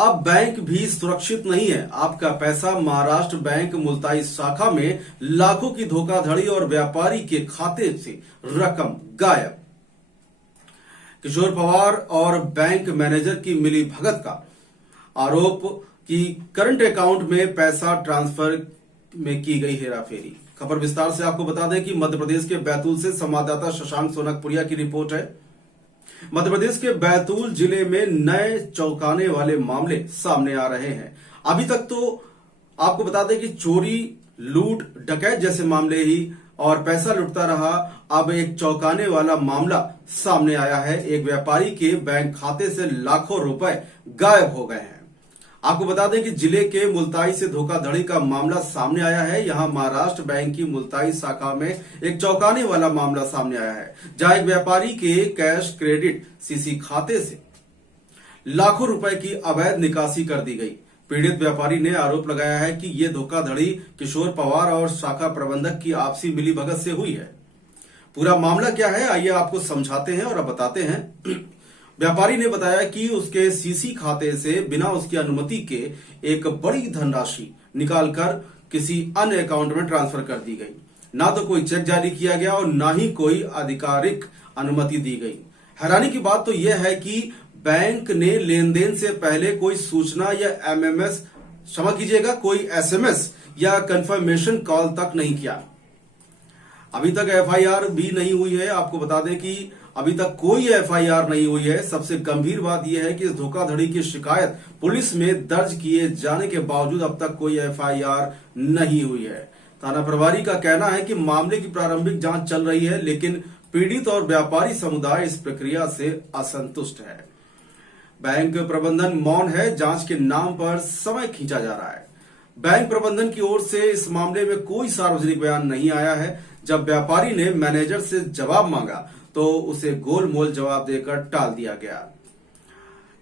अब बैंक भी सुरक्षित नहीं है। आपका पैसा महाराष्ट्र बैंक मुल्ताई शाखा में लाखों की धोखाधड़ी और व्यापारी के खाते से रकम गायब। किशोर पवार और बैंक मैनेजर की मिली भगत का आरोप कि करंट अकाउंट में पैसा ट्रांसफर में की गई हेराफेरी। खबर विस्तार से आपको बता दें कि मध्य प्रदेश के बैतूल से संवाददाता शशांक सोनकपुरिया की रिपोर्ट है। मध्य प्रदेश के बैतूल जिले में नए चौंकाने वाले मामले सामने आ रहे हैं। अभी तक तो आपको बता दें कि चोरी, लूट, डकैत जैसे मामले ही और पैसा लुटता रहा। अब एक चौंकाने वाला मामला सामने आया है। एक व्यापारी के बैंक खाते से लाखों रुपए गायब हो गए हैं। आपको बता दें कि जिले के मुल्ताई से धोखाधड़ी का मामला सामने आया है। यहां महाराष्ट्र बैंक की मुल्ताई शाखा में एक चौंकाने वाला मामला सामने आया है, जहां एक व्यापारी के कैश क्रेडिट सीसी खाते से लाखों रुपए की अवैध निकासी कर दी गई। पीड़ित व्यापारी ने आरोप लगाया है कि यह धोखाधड़ी किशोर पवार और शाखा प्रबंधक की आपसी मिलीभगत से हुई है। पूरा मामला क्या है, आइए आपको समझाते हैं और अब बताते हैं। व्यापारी ने बताया कि उसके सीसी खाते से बिना उसकी अनुमति के एक बड़ी धनराशि निकालकर किसी अन्य अकाउंट में ट्रांसफर कर दी गई। ना तो कोई चेक जारी किया गया और ना ही कोई आधिकारिक अनुमति दी गई। हैरानी की बात तो यह है कि बैंक ने लेन देन से पहले कोई सूचना या एमएमएस, क्षमा कीजिएगा, कोई एसएमएस या कंफर्मेशन कॉल तक नहीं किया। अभी तक एफआईआर भी नहीं हुई है। आपको बता दें कि अभी तक कोई एफआईआर नहीं हुई है। सबसे गंभीर बात यह है कि इस धोखाधड़ी की शिकायत पुलिस में दर्ज किए जाने के बावजूद अब तक कोई एफआईआर नहीं हुई है। थाना प्रभारी का कहना है कि मामले की प्रारंभिक जांच चल रही है, लेकिन पीड़ित और व्यापारी समुदाय इस प्रक्रिया से असंतुष्ट है। बैंक प्रबंधन मौन है। जांच के नाम पर समय खींचा जा रहा है। बैंक प्रबंधन की ओर से इस मामले में कोई सार्वजनिक बयान नहीं आया है। जब व्यापारी ने मैनेजर से जवाब मांगा तो उसे गोलमोल जवाब देकर टाल दिया गया।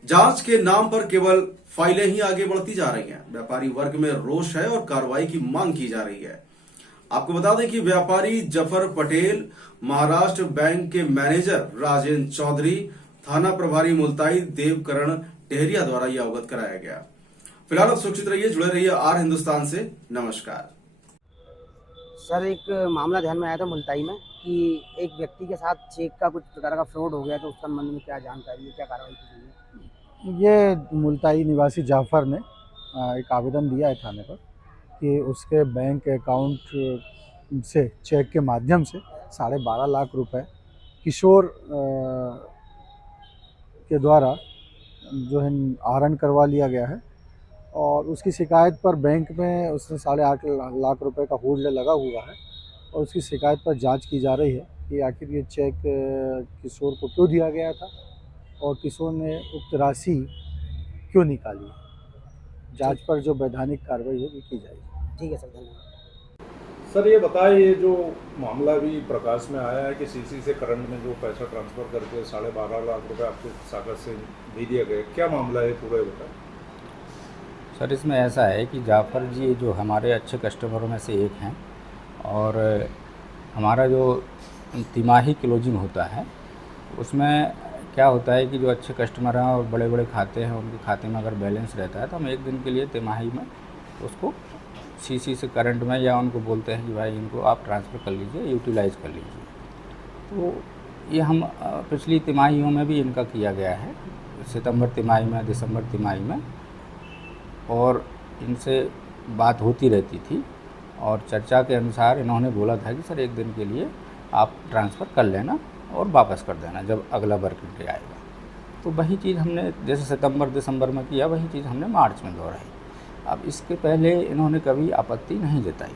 जांच के नाम पर केवल फाइलें ही आगे बढ़ती जा रही हैं। व्यापारी वर्ग में रोष है और कार्रवाई की मांग की जा रही है। आपको बता दें कि व्यापारी जफर पटेल, महाराष्ट्र बैंक के मैनेजर राजेंद्र चौधरी, थाना प्रभारी मुल्ताई देवकरण टेहरिया द्वारा यह अवगत कराया गया। फिलहाल आप सुरक्षित रहिए, जुड़े रहिए आर हिंदुस्तान से। नमस्कार। सर, एक मामला ध्यान में आया था मुल्ताई में कि एक व्यक्ति के साथ चेक का कुछ प्रकार का फ्रॉड हो गया, तो उस संबंध में क्या जानकारी है, क्या कार्रवाई की गई है? ये मुल्ताई निवासी जाफर ने एक आवेदन दिया है थाने पर कि उसके बैंक अकाउंट से चेक के माध्यम से 12.5 लाख रुपए किशोर के द्वारा जो है आहरण करवा लिया गया है। और उसकी शिकायत पर बैंक में उसने 8.5 लाख रुपए का होल्ड लगा हुआ है और उसकी शिकायत पर जांच की जा रही है कि आखिर ये चेक किशोर को क्यों दिया गया था और किशोर ने उक्त राशि क्यों निकाली। जांच पर जो वैधानिक कार्रवाई होगी की जाएगी। ठीक है सर, धन्यवाद। सर ये बताइए, ये जो मामला भी प्रकाश में आया है कि सीसी से करंट में जो पैसा ट्रांसफ़र करके 12.5 लाख रुपए आपके शाखा से दे दिया गया, क्या मामला है पूरा बताएं। सर, इसमें ऐसा है कि जाफ़र जी जो हमारे अच्छे कस्टमरों में से एक हैं और हमारा जो तिमाही क्लोजिंग होता है उसमें क्या होता है कि जो अच्छे कस्टमर हैं और बड़े बड़े खाते हैं, उनके खाते में अगर बैलेंस रहता है तो हम एक दिन के लिए तिमाही में उसको सीसी से करंट में या उनको बोलते हैं कि भाई इनको आप ट्रांसफ़र कर लीजिए, यूटिलाइज़ कर लीजिए। तो ये हम पिछली तिमाहियों में भी इनका किया गया है, सितंबर तिमाही में, दिसंबर तिमाही में, और इनसे बात होती रहती थी और चर्चा के अनुसार इन्होंने बोला था कि सर एक दिन के लिए आप ट्रांसफ़र कर लेना और वापस कर देना जब अगला वर्किंग डे आएगा। तो वही चीज़ हमने जैसे सितंबर दिसंबर में किया, वही चीज़ हमने मार्च में दोहराई। अब इसके पहले इन्होंने कभी आपत्ति नहीं जताई,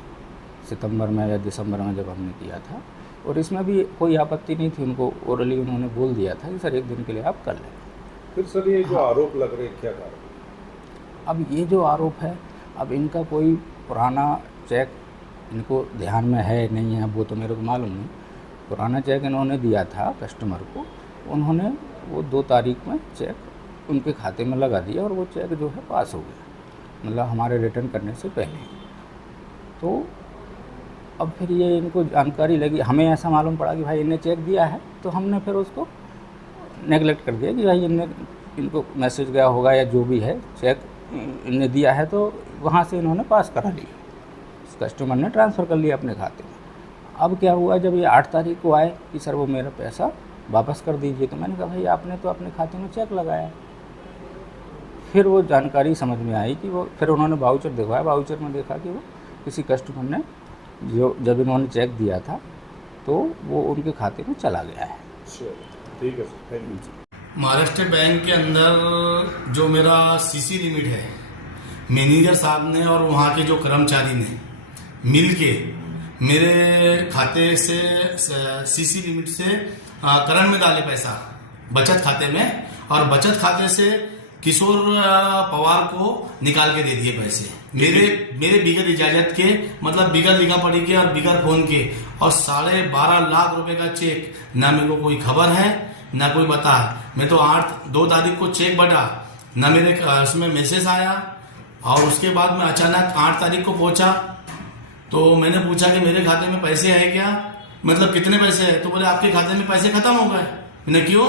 सितंबर में या दिसंबर में जब हमने किया था, और इसमें भी कोई आपत्ति नहीं थी। उनको ओरली उन्होंने बोल दिया था कि सर एक दिन के लिए आप कर लें। फिर सर ये जो आरोप लग रहे हैं, क्या कारण? अब ये जो आरोप है, अब इनका कोई पुराना चेक इनको ध्यान में है नहीं है वो तो मेरे को मालूम नहीं। पुराना चेक इन्होंने दिया था कस्टमर को, उन्होंने वो 2 तारीख में चेक उनके खाते में लगा दिया और वो चेक जो है पास हो गया, मतलब हमारे रिटर्न करने से पहले। तो अब फिर ये इनको जानकारी लगी, हमें ऐसा मालूम पड़ा कि भाई इन्हें चेक दिया है, तो हमने फिर उसको नेगलेक्ट कर दिया कि भाई इनने इनको मैसेज गया होगा या जो भी है, चेक इन्हें दिया है तो वहाँ से इन्होंने पास करा लिया, कस्टमर ने ट्रांसफ़र कर लिया अपने खाते में। अब क्या हुआ, जब ये 8 तारीख को आए कि सर वो मेरा पैसा वापस कर दीजिए, तो मैंने कहा भाई आपने तो अपने खाते में चेक लगाया। फिर वो जानकारी समझ में आई कि वो, फिर उन्होंने वाउचर दिखवाया, वाउचर में देखा कि वो किसी कस्टमर ने जो जब इन्होंने चेक दिया था तो वो उनके खाते में चला गया है। ठीक है sir, thank you. Maharashtra bank के अंदर जो मेरा सीसी लिमिट है, मैनेजर साहब ने और वहाँ के जो कर्मचारी ने मिल के मेरे खाते से सीसी लिमिट से करंट में डाले पैसा बचत खाते में, और बचत खाते से किशोर पवार को निकाल के दे दिए पैसे मेरे बिगर इजाजत के, मतलब बिगर लिखा पढ़ी के और बिगर फोन के, और 12.5 लाख रुपए का चेक। ना मेरे को कोई खबर है ना कोई बता है। मैं तो 2 तारीख को चेक बटा, ना मेरे उसमें मैसेज आया, और उसके बाद मैं अचानक 8 तारीख को पहुंचा तो मैंने पूछा कि मेरे खाते में पैसे है क्या, मतलब कितने पैसे है, तो बोले आपके खाते में पैसे खत्म हो गए। मैंने क्यों,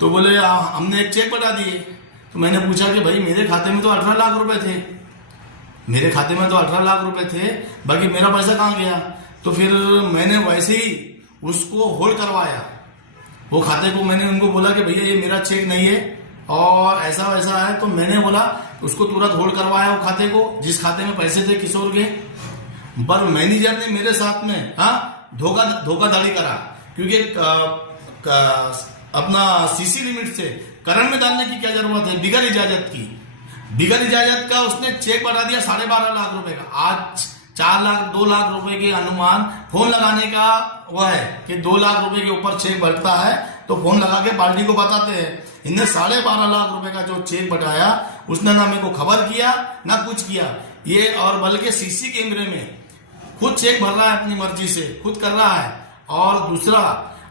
तो बोले हमने एक चेक बता दिए। तो मैंने पूछा कि भाई मेरे खाते में तो 18 लाख रुपए थे, मेरे खाते में तो 18 लाख रुपए थे, बाकी मेरा पैसा कहाँ गया। तो फिर मैंने वैसे ही उसको होल्ड करवाया, वो खाते को। मैंने उनको बोला कि भैया ये मेरा चेक नहीं है और ऐसा वैसा है, तो मैंने बोला उसको तुरंत होल्ड करवाया वो खाते को, जिस खाते में पैसे थे किशोर के। पर मैनेजर ने मेरे साथ में धोखाधड़ी करा, क्योंकि अपना सीसी लिमिट से करंट में डालने की क्या जरूरत है, बिगर इजाजत की। बिगर इजाजत का उसने चेक बढ़ा दिया 12.5 लाख रुपए का। आज 4 लाख 2 लाख रुपए के अनुमान फोन लगाने का वह है कि 2 लाख रुपए के ऊपर चेक बढ़ता है तो फोन लगा के पार्टी को बताते हैं। इनने 12.5 लाख रुपए का जो चेक बढ़ाया, उसने ना मेरे को खबर किया ना कुछ किया ये, और बल्कि सीसी कैमरे में खुद चेक भर रहा है, अपनी मर्जी से खुद कर रहा है। और दूसरा,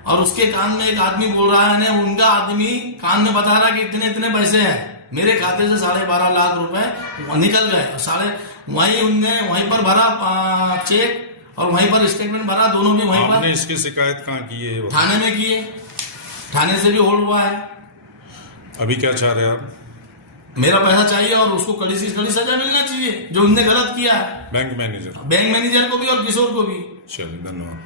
और उसके कान में एक आदमी बोल रहा है, उनका आदमी कान में बता रहा है कि इतने इतने पैसे हैं मेरे खाते से, 12.5 लाख रुपए निकल गए। वहीं उनने वहीं पर भरा चेक और वहीं पर स्टेटमेंट भरा, दोनों भी वहीं पर। आपने इसकी शिकायत कहाँ की है? थाने में किए, थाने से भी होल्ड हुआ है। अभी क्या चाह रहे हैं आप? मेरा पैसा चाहिए और उसको कड़ी से कड़ी सजा मिलना चाहिए जो उनने गलत किया है, बैंक मैनेजर को भी और किशोर को भी। चलिए, धन्यवाद।